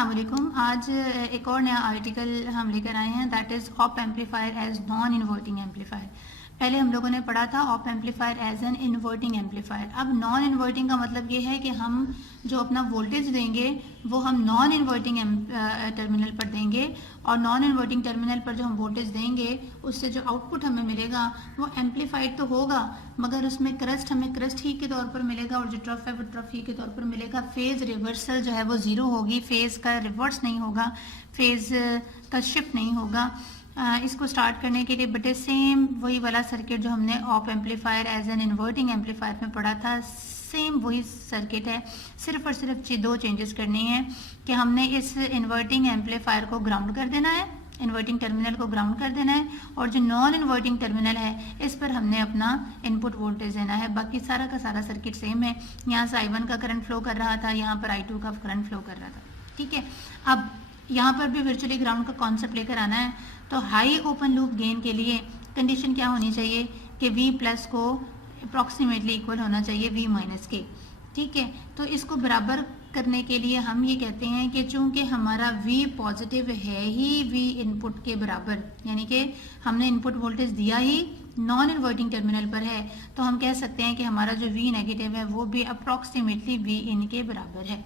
अस्सलाम वालेकुम। आज एक और नया आर्टिकल हम लेकर आए हैं, that is op amplifier as non inverting amplifier. पहले हम लोगों ने पढ़ा था op amplifier as an inverting amplifier. अब नॉन इन्वर्टिंग का मतलब ये है कि हम जो अपना वोल्टेज देंगे वो हम नॉन इन्वर्टिंग टर्मिनल पर देंगे, और नॉन इन्वर्टिंग टर्मिनल पर जो हम वोल्टेज देंगे उससे जो आउटपुट हमें मिलेगा वो एम्पलीफाइड तो होगा, मगर उसमें करंट हमें करंट ही के तौर पर मिलेगा और जो ट्रफ है वो ट्रफ ही के तौर पर मिलेगा। फेज रिवर्सल जो है वो ज़ीरो होगी, फेज का रिवर्स नहीं होगा, फेज का शिफ्ट नहीं होगा। इसको स्टार्ट करने के लिए बेटे सेम वही वाला सर्किट जो हमने op amplifier as an inverting amplifier में पढ़ा था, सेम वही सर्किट है। सिर्फ और सिर्फ दो चेंजेस करनी है कि हमने इस इन्वर्टिंग एम्पलीफायर को ग्राउंड कर देना है, इन्वर्टिंग टर्मिनल को ग्राउंड कर देना है, और जो नॉन इन्वर्टिंग टर्मिनल है इस पर हमने अपना इनपुट वोल्टेज देना है। बाकी सारा का सारा सर्किट सेम है। यहाँ से I1 का करंट फ्लो कर रहा था, यहाँ पर I2 का करंट फ्लो कर रहा था, ठीक है। अब यहाँ पर भी वर्चुअली ग्राउंड का कॉन्सेप्ट लेकर आना है। तो हाई ओपन लूप गेन के लिए कंडीशन क्या होनी चाहिए कि V प्लस को अप्रॉक्सीमेटली इक्वल होना चाहिए V माइनस के, ठीक है। तो इसको बराबर करने के लिए हम ये कहते हैं कि चूंकि हमारा V पॉजिटिव है ही V इनपुट के बराबर, यानी कि हमने इनपुट वोल्टेज दिया ही नॉन इन्वर्टिंग टर्मिनल पर है, तो हम कह सकते हैं कि हमारा जो V नेगेटिव है वो भी अप्रॉक्सीमेटली V इन के बराबर है,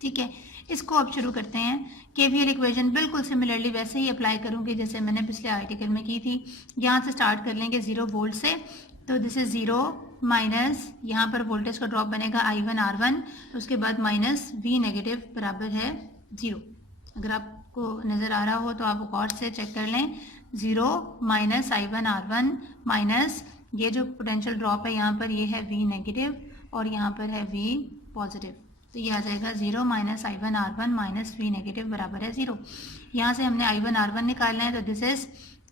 ठीक है। इसको अब शुरू करते हैं। केवीएल इक्वेशन बिल्कुल सिमिलरली वैसे ही अप्लाई करूंगी जैसे मैंने पिछले आर्टिकल में की थी। यहाँ से स्टार्ट कर लेंगे 0 वोल्ट से, तो दिस इज 0 माइनस, यहाँ पर वोल्टेज का ड्रॉप बनेगा I1 R1, उसके बाद माइनस V नेगेटिव बराबर है 0। अगर आपको नज़र आ रहा हो तो आप गौर से चेक कर लें। 0 माइनस I1 R1 माइनस ये जो पोटेंशियल ड्रॉप है यहाँ पर ये है V नेगेटिव और यहाँ पर है V पॉजिटिव, तो ये आ जाएगा 0 minus I1 R1 minus V negative बराबर है 0। यहाँ से हमने I1 R1 निकालना है, तो दिस इज,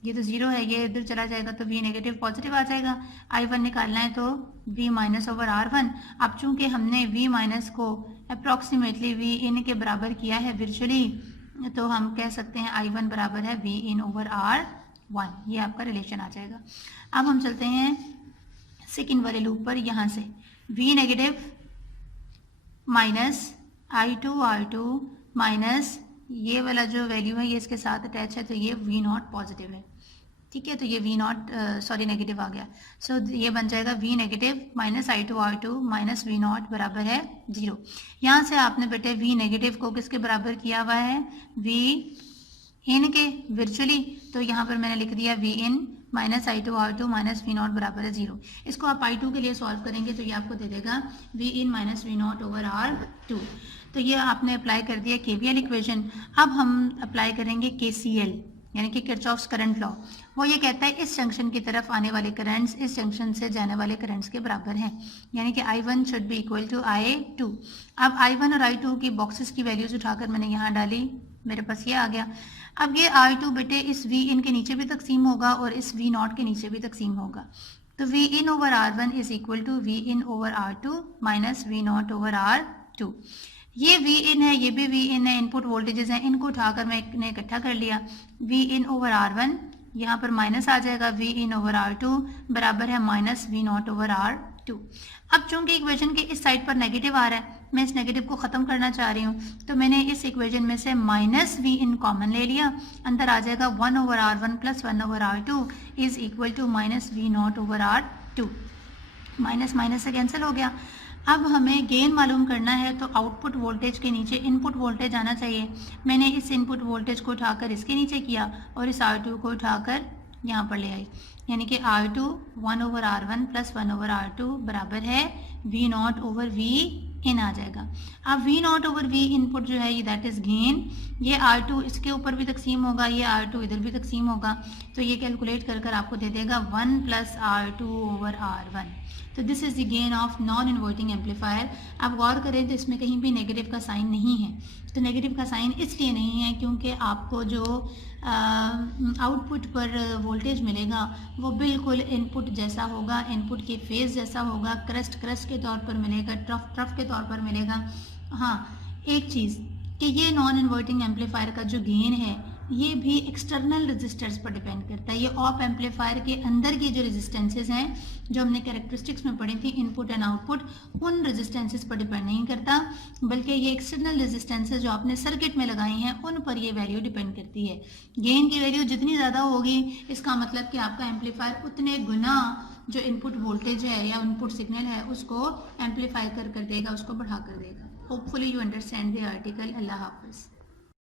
ये तो 0 है, ये इधर चला जाएगा तो V नेगेटिव पॉजिटिव आ जाएगा। I1 निकालना है तो V माइनस ओवर R1। अब चूंकि हमने V माइनस को अप्रॉक्सीमेटली V इन के बराबर किया है वर्चुअली, तो हम कह सकते हैं I1 बराबर है V इन ओवर R1, ये आपका रिलेशन आ जाएगा। अब हम चलते हैं सेकेंड वाले लूप पर। यहाँ से V negative minus I2 R2 minus ये वाला जो वैल्यू है ये इसके साथ अटैच है, तो ये V नॉट पॉजिटिव है, ठीक है। तो ये V नॉट सॉरी नेगेटिव आ गया, सो ये बन जाएगा V negative minus I2 R2 minus V not बराबर है 0। यहाँ से आपने बेटे V नेगेटिव को किसके बराबर किया हुआ है, V इन के वर्चुअली, तो यहाँ पर मैंने लिख दिया V in minus I2 R2 minus V not बराबर है 0। इसको आप I2 के लिए सॉल्व करेंगे तो ये आपको दे देगा V in minus V not over R2। तो ये आपने अप्लाई कर दिया KVL इक्वेशन। अब हम अप्लाई करेंगे KCL यानी कि किरचॉफ्स करंट लॉ। वो ये कहता है इस जंक्शन की तरफ आने वाले करंट्स इस जंक्शन से जाने वाले करंट्स के बराबर हैं, यानी कि I1 should be equal to I2। अब I1 और I2 की बॉक्सेस की वैल्यूज उठाकर मैंने यहाँ डाली, मेरे पास ये आ गया। अब ये I2 बेटे इस V इन के नीचे भी तकसीम होगा और इस V नॉट के नीचे भी तकसीम होगा, तो V in over R1 is equal to V in over R2 minus V not over R2। ये V इन है, ये भी V इन है, इनपुट वोल्टेजेस हैं, इनको उठाकर मैंने इकट्ठा कर लिया। V इन ओवर R1 यहाँ पर माइनस आ जाएगा, V इन ओवर R2 बराबर है minus V not over R2। अब चूंकि इक्वेशन के इस साइड पर नेगेटिव आ रहा है, मैं इस नेगेटिव को ख़त्म करना चाह रही हूँ, तो मैंने इस इक्वेशन में से माइनस V इन कॉमन ले लिया, अंदर आ जाएगा 1 over R1 plus 1 over R2 is equal to minus V not over R2। Minus minus से कैंसिल हो गया। अब हमें गेन मालूम करना है, तो आउटपुट वोल्टेज के नीचे इनपुट वोल्टेज आना चाहिए। मैंने इस इनपुट वोल्टेज को उठाकर इसके नीचे किया और इस R2 को उठाकर यहाँ पर ले आई, यानी कि R2 1 over R1 plus 1 over R2 बराबर है V नॉट ओवर V इन आ जाएगा। अब V not over V input जो है ये दैट इज गेन, ये R2 इसके ऊपर भी तकसीम होगा, ये R2 इधर भी तकसीम होगा, तो ये कैलकुलेट कर कर आपको दे देगा 1 प्लस R2 ओवर R1। तो this is the gain of non inverting amplifier. आप गौर करें तो इसमें कहीं भी नेगेटिव का साइन नहीं है, तो नेगेटिव का साइन इसलिए नहीं है क्योंकि आपको जो आउटपुट पर वोल्टेज मिलेगा वो बिल्कुल इनपुट जैसा होगा, इनपुट के फेज जैसा होगा, क्रस्ट के तौर पर मिलेगा, ट्रफ के तौर पर मिलेगा। हाँ, एक चीज़ कि ये नॉन इन्वर्टिंग एम्पलीफायर का जो गेन है ये भी एक्सटर्नल रेजिस्टर्स पर डिपेंड करता है। ये ऑप एम्पलीफायर के अंदर की जो रेजिस्टेंसेस हैं जो हमने कैरेक्टरिस्टिक्स में पढ़ी थी इनपुट एंड आउटपुट, उन रेजिस्टेंसेस पर डिपेंड नहीं करता, बल्कि ये एक्सटर्नल रेजिस्टेंसेस जो आपने सर्किट में लगाई हैं उन पर ये वैल्यू डिपेंड करती है। गेन की वैल्यू जितनी ज़्यादा होगी इसका मतलब कि आपका एम्पलीफायर उतने गुना जो इनपुट वोल्टेज है या इनपुट सिग्नल है उसको एम्पलीफाई कर देगा, उसको बढ़ा कर देगा। Hopefully you understand the article. अल्लाह हाफिज़।